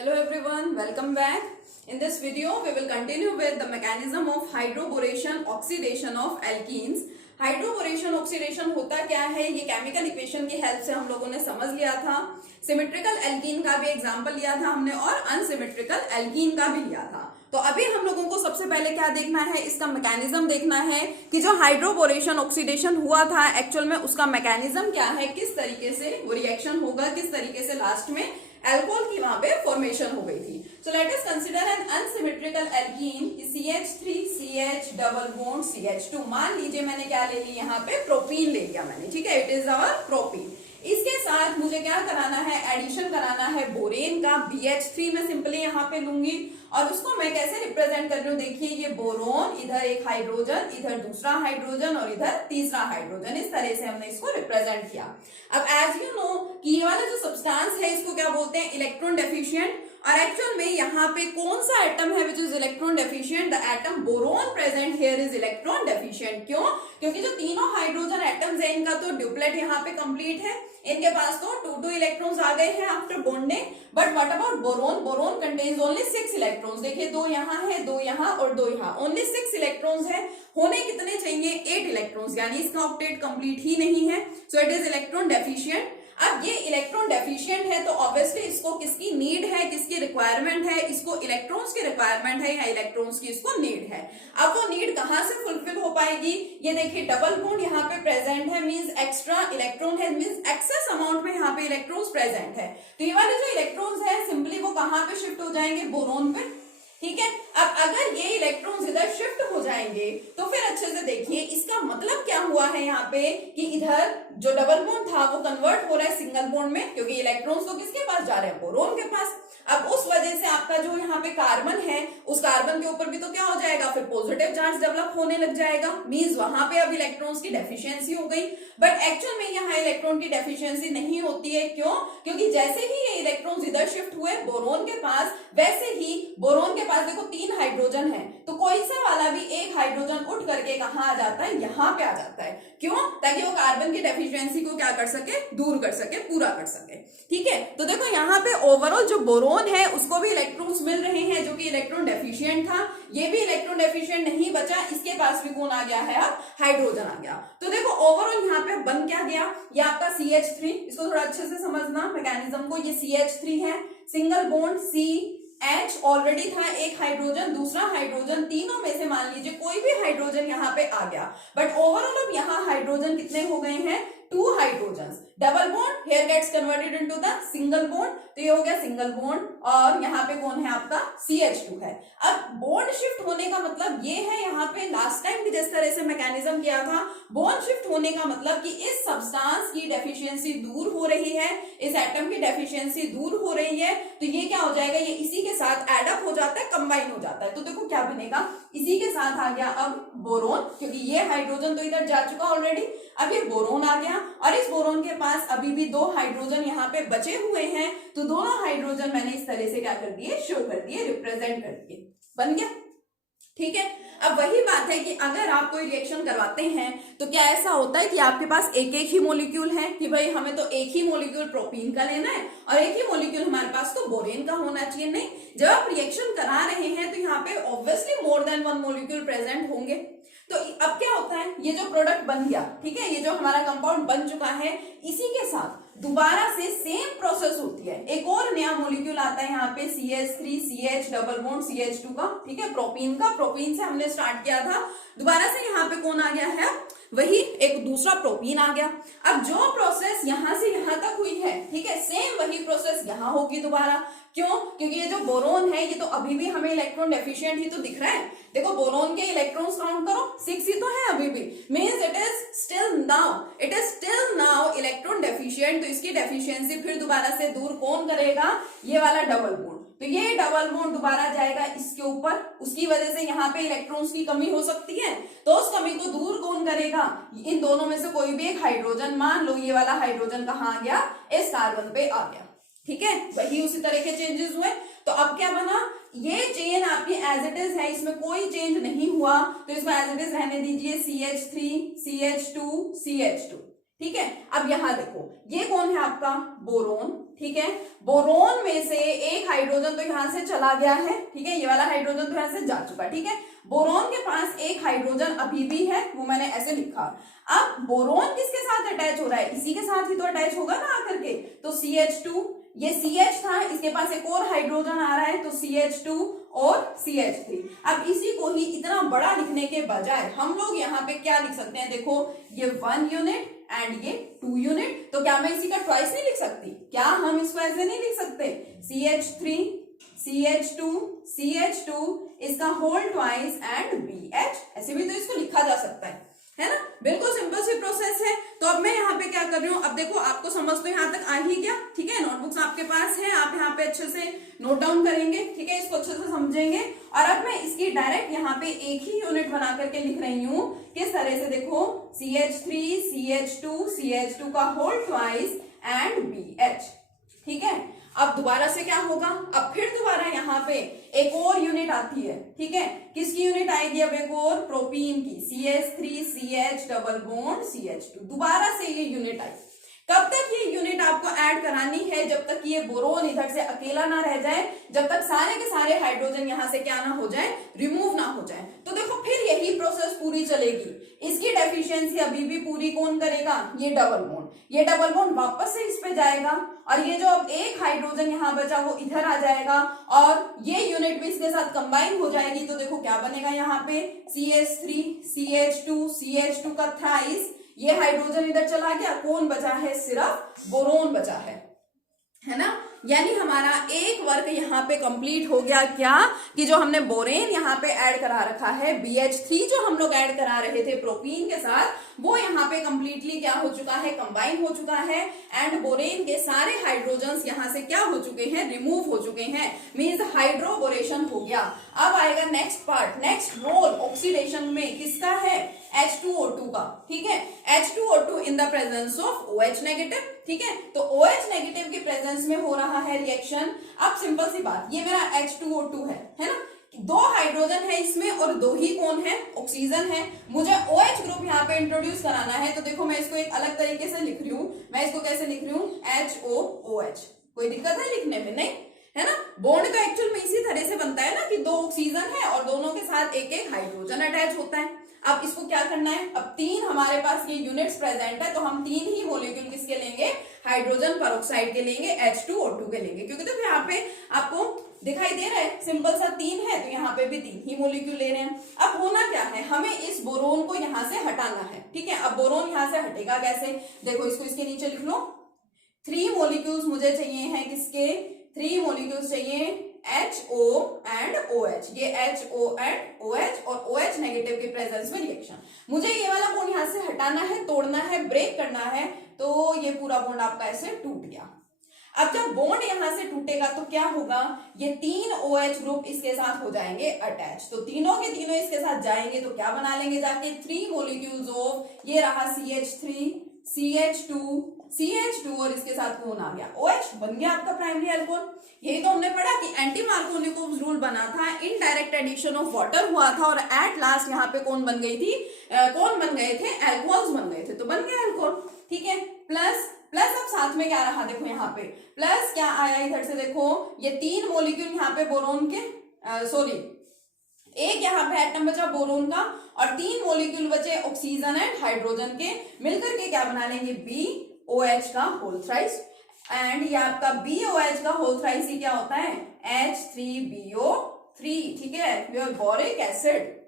Hello everyone, welcome back. In this video, we will continue with the mechanism of hydroboration oxidation of alkenes. Hydroboration oxidation होता क्या है, ये chemical equation की help से हम लोगों ने समझ लिया था. सिमेट्रिकल एल्कीन का भी एग्जांपल लिया था हमने और अनसिमेट्रिकल एल्कीन का भी लिया था. तो अभी हम लोगों को सबसे पहले क्या देखना है, इसका मैकेनिज्म देखना है कि जो हाइड्रोबोरेशन ऑक्सीडेशन हुआ था एक्चुअल में उसका मैकेनिज्म क्या है, किस तरीके से वो रिएक्शन होगा, किस तरीके से लास्ट में एल्कोहल की वहां पे फॉर्मेशन हो गई थी. So let us consider N unsymmetrical alkene CH3CH double bond CH2. मान लीजिए मैंने क्या ले ली, यहाँ पे प्रोपीन ले लिया मैंने, ठीक है, इट इज आवर प्रोपीन. इसके साथ मुझे क्या कराना है, एडिशन कराना है बोरेन का. BH3 में सिंपली यहाँ पे लूंगी और उसको मैं कैसे रिप्रेजेंट कर रही हूँ, देखिए ये बोरोन, इधर एक हाइड्रोजन, इधर दूसरा हाइड्रोजन और इधर तीसरा हाइड्रोजन. इस तरह से हमने इसको रिप्रेजेंट किया. अब एज यू नो कि ये वाला जो सब्सटेंस है इसको क्या बोलते हैं, इलेक्ट्रॉन डेफिशिएंट. और एक्चुअल में यहाँ पे कौन सा एटम है which is electron deficient, the atom boron present here is electron deficient. क्यों? क्योंकि जो तीनों हाइड्रोजन एटम्स है इनका तो ड्यूप्लेट यहाँ पे कंप्लीट है, इनके पास तो 2 इलेक्ट्रॉन्स आ गए हैं after bonding. But what about boron, boron contains only 6 electrons. देखिए 2 यहाँ है, 2 यहाँ और 2 यहाँ, ओनली 6 इलेक्ट्रॉन्स है. होने कितने चाहिए, 8 इलेक्ट्रॉन्स, यानी इसका ऑक्टेट कंप्लीट ही नहीं है. So it is electron deficient. अब ये इलेक्ट्रॉन डेफिशिएंट है तो ऑब्वियसली इसको किसकी नीड है, किसकी रिक्वायरमेंट है, इसको इलेक्ट्रॉन्स की रिक्वायरमेंट है या इलेक्ट्रॉन्स की इसको नीड है. अब वो नीड कहां से फुलफिल हो पाएगी, ये देखिए डबल बॉन्ड यहाँ पे प्रेजेंट है, मींस एक्स्ट्रा इलेक्ट्रॉन है, मींस एक्सेस अमाउंट में यहाँ पे इलेक्ट्रॉन्स प्रेजेंट है. तो ये वाले जो इलेक्ट्रॉन्स है सिंपली वो कहां पे शिफ्ट हो जाएंगे, बोरोन पे. ठीक है. अब अगर ये इलेक्ट्रॉन्स इधर शिफ्ट हो जाएंगे तो फिर अच्छे से देखिए इसका मतलब क्या हुआ है यहाँ पे कि इधर जो डबल बॉन्ड था वो कन्वर्ट हो रहा है सिंगल बॉन्ड में, क्योंकि इलेक्ट्रॉन्स तो किसके पास जा रहे हैं, बोरोन के पास. अब उस वजह से आपका जो यहाँ पे कार्बन है उस कार्बन के ऊपर भी तो क्या हो जाएगा, फिर पॉजिटिव चार्ज डेवलप होने लग जाएगा, मींस वहां पे अब इलेक्ट्रॉन्स की डेफिशिएंसी हो गई. बट एक्चुअल में यहाँ इलेक्ट्रॉन की डेफिशिएंसी नहीं होती है. क्यों? क्योंकि जैसे ही ये इलेक्ट्रॉन्स इधर शिफ्ट हुए बोरोन के पास, वैसे ही बोरोन के पास देखो 3 हाइड्रोजन है, तो कोई सा वाला भी एक हाइड्रोजन उठ करके कहाँ आ जाता है, यहाँ पे आ जाता है. क्यों? ताकि वो कार्बन की डेफिशिएंसी को क्या कर सके, दूर कर सके, पूरा कर सके. ठीक है. तो देखो यहाँ पे ओवरऑल जो बोरोन है उसको भी इलेक्ट्रॉन्स मिल रहे हैं जो कि इलेक्ट्रॉन डेफिशिएंट था, ये भी इलेक्ट्रॉन डेफिशिएंट नहीं बचा, इसके पास भी कौन आ गया है, अब हाइड्रोजन आ गया. तो देखो ओवरऑल यहाँ पे बन क्या गया, ये आपका CH3. इसको थोड़ा अच्छे से समझना मैकेनिज्म को. ये CH3 है, सिंगल बॉन्ड CH ऑलरेडी था, एक हाइड्रोजन, दूसरा हाइड्रोजन, तीनों में से मान लीजिए कोई भी हाइड्रोजन यहाँ पे आ गया. बट ओवरऑल अब यहाँ हाइड्रोजन कितने हो गए हैं, 2 hydrogen. Double bond here gets converted into the single bond, तो ये हो गया सिंगल बॉन्ड. और यहाँ पे कौन है आपका CH2 है. अब बॉन्ड शिफ्ट होने का मतलब ये है, यहाँ पे लास्ट टाइम भी जिस तरह से मैकेनिज्म किया था, बॉन्ड शिफ्ट होने का मतलब कि इस सब्सटेंस की डेफिशिएंसी दूर हो रही है, इस एटम की डेफिशिएंसी दूर हो रही है. तो ये क्या हो जाएगा, ये इसी के साथ एडअप हो जाता है, कंबाइन हो जाता है. तो देखो क्या बनेगा, इसी के साथ आ गया अब बोरोन, क्योंकि ये हाइड्रोजन तो इधर जा चुका ऑलरेडी, अब ये बोरोन आ गया. और इस बोरोन के पास अभी भी 2 हाइड्रोजन यहाँ पे बचे हुए हैं, तो दोनों हाइड्रोजन मैंने इस तरह से क्या कर दिए, शो कर दिए, रिप्रेजेंट कर दिए, बन गया. ठीक है. अब वही बात है कि अगर आप कोई रिएक्शन करवाते हैं तो क्या ऐसा होता है कि आपके पास एक एक ही मॉलिक्यूल है कि भाई हमें तो एक ही मॉलिक्यूल प्रोपीन का लेना है और एक ही मॉलिक्यूल हमारे पास तो बोरेन का होना चाहिए. नहीं, जब आप रिएक्शन करा रहे हैं तो यहाँ पे obviously more than 1 molecule present होंगे. तो अब क्या होता है, ये जो प्रोडक्ट बन गया, ठीक है, ये जो हमारा कंपाउंड बन चुका है, इसी के साथ दोबारा से सेम प्रोसेस होती है, एक और नया मॉलिक्यूल आता है यहाँ पे CH3CH डबल बॉन्ड CH2 का, ठीक है, प्रोपीन का. प्रोपीन से हमने स्टार्ट किया था, दोबारा से यहाँ पे कौन आ गया है, वही एक दूसरा प्रोपीन आ गया. अब जो प्रोसेस यहां से यहां तक हुई है, ठीक है, सेम वही प्रोसेस यहां होगी दोबारा. क्यों? क्योंकि ये जो बोरोन है ये तो अभी भी हमें इलेक्ट्रॉन डेफिशिएंट ही तो दिख रहा है. देखो बोरोन के इलेक्ट्रॉन्स काउंट करो, 6 ही तो है अभी भी, means it is still now electron deficient. तो इसकी डेफिशिएंसी फिर दोबारा से दूर कौन करेगा, ये वाला डबल बॉन्ड. तो ये डबल बॉन्ड दोबारा जाएगा इसके ऊपर, उसकी वजह से यहाँ पे इलेक्ट्रॉन्स की कमी हो सकती है, तो उस कमी को दूर कौन करेगा, इन दोनों में से कोई भी एक हाइड्रोजन. मान लो ये वाला हाइड्रोजन कहाँ आ गया, इस कार्बन पे आ गया. ठीक है, वही उसी तरह के चेंजेस हुए. तो अब क्या बना, ये चेन आपकी एज इट इज है, इसमें कोई चेंज नहीं हुआ, तो इसको एज इट इज रहने दीजिए, CH3 CH2 CH2. ठीक है। अब यहां देखो, ये कौन है आपका बोरोन, ठीक है। बोरोन में से एक हाइड्रोजन तो यहां से चला गया है, ठीक है, ये वाला हाइड्रोजन तो यहां से जा चुका है, ठीक है। बोरोन के पास एक हाइड्रोजन अभी भी है, वो मैंने ऐसे लिखा। अब बोरोन किसके साथ अटैच हो रहा है, इसी के साथ ही तो अटैच होगा ना आकर के, तो CH2, ये CH था, इसके पास एक और हाइड्रोजन आ रहा है तो CH2 और CH3। अब इसी को ही इतना बड़ा लिखने के बजाय हम लोग यहाँ पे क्या लिख सकते हैं, देखो ये 1 यूनिट एंड ये 2 यूनिट, तो क्या मैं इसी का ट्वाइस नहीं लिख सकती, क्या हम इसको ऐसे नहीं लिख सकते, CH3 CH2 CH2 इसका होल ट्वाइस एंड BH, ऐसे भी तो इसको लिखा जा सकता है ना। बिल्कुल सिंपल सी प्रोसेस है। तो अब मैं यहाँ पे क्या कर रही हूँ, अब देखो आपको समझ तो यहाँ तक आ ही गया, ठीक है। नोटबुक्स आपके पास है, आप यहाँ पे अच्छे से नोट डाउन करेंगे, ठीक है, इसको अच्छे से समझेंगे। और अब मैं इसकी डायरेक्ट यहाँ पे एक ही यूनिट बना करके लिख रही हूँ, किस तरह से, देखो CH3 CH2 CH2 का होल ट्वाइस एंड BH, ठीक है। अब दोबारा से क्या होगा, अब फिर दोबारा यहाँ पे एक और यूनिट आती है, ठीक है, किसकी यूनिट आएगी, अब एक और प्रोपीन की, CH3 CH double bond CH2, दोबारा से ये यूनिट आई। कब तक ये यूनिट आपको ऐड करानी है, जब तक ये बोरोन इधर से अकेला ना रह जाए, जब तक सारे के सारे हाइड्रोजन यहां से क्या ना हो जाए, रिमूव ना हो जाए। तो देखो फिर यही प्रोसेस पूरी चलेगी, इसकी डेफिशिएंसी अभी भी पूरी कौन करेगा, ये डबल बॉन्ड, ये डबल बॉन्ड वापस से इस पे जाएगा और ये जो अब एक हाइड्रोजन यहाँ बचा वो इधर आ जाएगा और ये यूनिट भी इसके साथ कंबाइन हो जाएगी। तो देखो क्या बनेगा यहाँ पे, CH3 CH2 CH2 का थ्राइस, ये हाइड्रोजन इधर चला गया, कौन बचा है, सिर्फ बोरोन बचा है ना। यानी हमारा एक वर्क यहाँ पे कंप्लीट हो गया, क्या कि जो हमने बोरेन यहाँ पे ऐड करा रखा है, BH3 जो हम लोग ऐड करा रहे थे प्रोपीन के साथ, वो यहाँ पे कंप्लीटली क्या हो चुका है, कंबाइन हो चुका है एंड बोरेन के सारे हाइड्रोजन्स यहाँ से क्या हो चुके हैं, रिमूव हो चुके हैं, मींस हाइड्रोबोरेशन हो गया। अब आएगा next part, next role oxidation में किसका है, H2O2 का, ठीक है। H2O2 in the presence of OH negative, ठीक है, तो OH नेगेटिव के प्रेजेंस में हो रहा है रिएक्शन। अब सिंपल सी बात, ये मेरा H2O2 है ना, 2 हाइड्रोजन है इसमें और 2 ही कौन है, ऑक्सीजन है। मुझे OH ग्रुप यहाँ पे इंट्रोड्यूस कराना है, तो देखो मैं इसको एक अलग तरीके से लिख रही हूँ, मैं इसको कैसे लिख रही हूँ, HOOH। कोई दिक्कत है लिखने में, नहीं है ना। बॉन्ड तो एक्चुअल में इसी तरह से बनता है ना कि 2 ऑक्सीजन है और दोनों के साथ एक एक हाइड्रोजन अटैच होता है। अब इसको क्या करना है, अब 3 हमारे पास ये यूनिट्स प्रेजेंट है, तो हम 3 ही मॉलिक्यूल किसके लेंगे, हाइड्रोजन परऑक्साइड के लेंगे, H2O2 के लेंगे, क्योंकि देखो यहाँ पे आपको दिखाई दे रहा है सिंपल सा 3 है, तो यहाँ पे भी 3 ही मॉलिक्यूल ले रहे हैं। अब होना क्या है, हमें इस बोरोन को यहाँ से हटाना है, ठीक है। अब बोरोन यहाँ से हटेगा कैसे, देखो इसको इसके नीचे लिख लो, 3 मॉलिक्यूल्स मुझे चाहिए हैं, किसके, 3 मॉलिक्यूल्स चाहिए HO एंड OH, ये HO एंड OH और OH नेगेटिव के प्रेजेंस में रिएक्शन। मुझे ये वाला बॉन्ड यहाँ से हटाना है, तोड़ना है, ब्रेक करना है, तो ये पूरा बॉन्ड आपका ऐसे टूट गया। अब जब बॉन्ड यहाँ से टूटेगा तो क्या होगा, ये 3 OH ग्रुप इसके साथ हो जाएंगे अटैच, तो तीनों के तीनों इसके साथ जाएंगे तो क्या बना लेंगे जाके, 3 मॉलिक्यूल्स ऑफ, ये रहा CH3 CH2 और इसके साथ कौन आ गया, OH, बन गया आपका प्राइमरी अल्कोहल। यही तो हमने पढ़ा कि एंटी मार्कोनिकोव्स रूल बना था, इनडायरेक्ट एडिशन ऑफ वाटर हुआ था और एट लास्ट यहाँ पे कौन बन गई थी, कौन बन गए थे, अल्कोहल्स बन गए थे, तो बन गया अल्कोहल, ठीक है। प्लस अब साथ में क्या रहा, देखो यहाँ पे प्लस क्या आया इधर से, देखो ये 3 मॉलिक्यूल यहाँ पे बोरोन के, सॉरी एक यहाँ पे एटम बचा बोरोन का और 3 मॉलिक्यूल बचे ऑक्सीजन एंड हाइड्रोजन के, मिलकर के क्या बना लेंगे, BOH का होल थ्राइस। एंड ये आपका BOH का होल थ्राइस ही क्या होता है, H3BO3, ठीक है, बोरिक एसिड।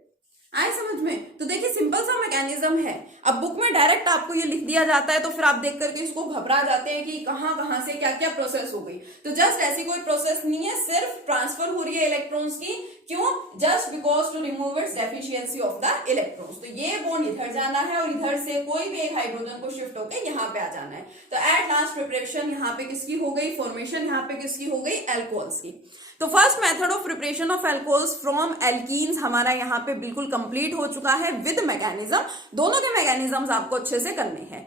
आए समझ में, तो देखिए सिंपल सा मैकेनिज्म है। अब बुक में डायरेक्ट आपको ये लिख दिया जाता है तो फिर आप देख करके इसको घबरा जाते हैं कि कहां से क्या क्या प्रोसेस हो गई, तो जस्ट ऐसी कोई प्रोसेस नहीं है, सिर्फ ट्रांसफर हो रही है इलेक्ट्रॉन्स की, क्यों, just because to remove its deficiency of the electrons. तो ये बॉन्ड इधर जाना है और इधर से कोई भी एक हाइड्रोजन को शिफ्ट होकर यहाँ पे आ जाना है। तो एट लास्ट प्रिपरेशन यहाँ पे किसकी हो गई, फॉर्मेशन यहाँ पे किसकी हो गई, अल्कोहल्स की। तो first method of preparation of alcohols from alkenes हमारा यहाँ पे बिल्कुल कंप्लीट हो चुका है विद मैकेनिज्म। दोनों के मैकेनिज्म्स आपको अच्छे से करने हैं।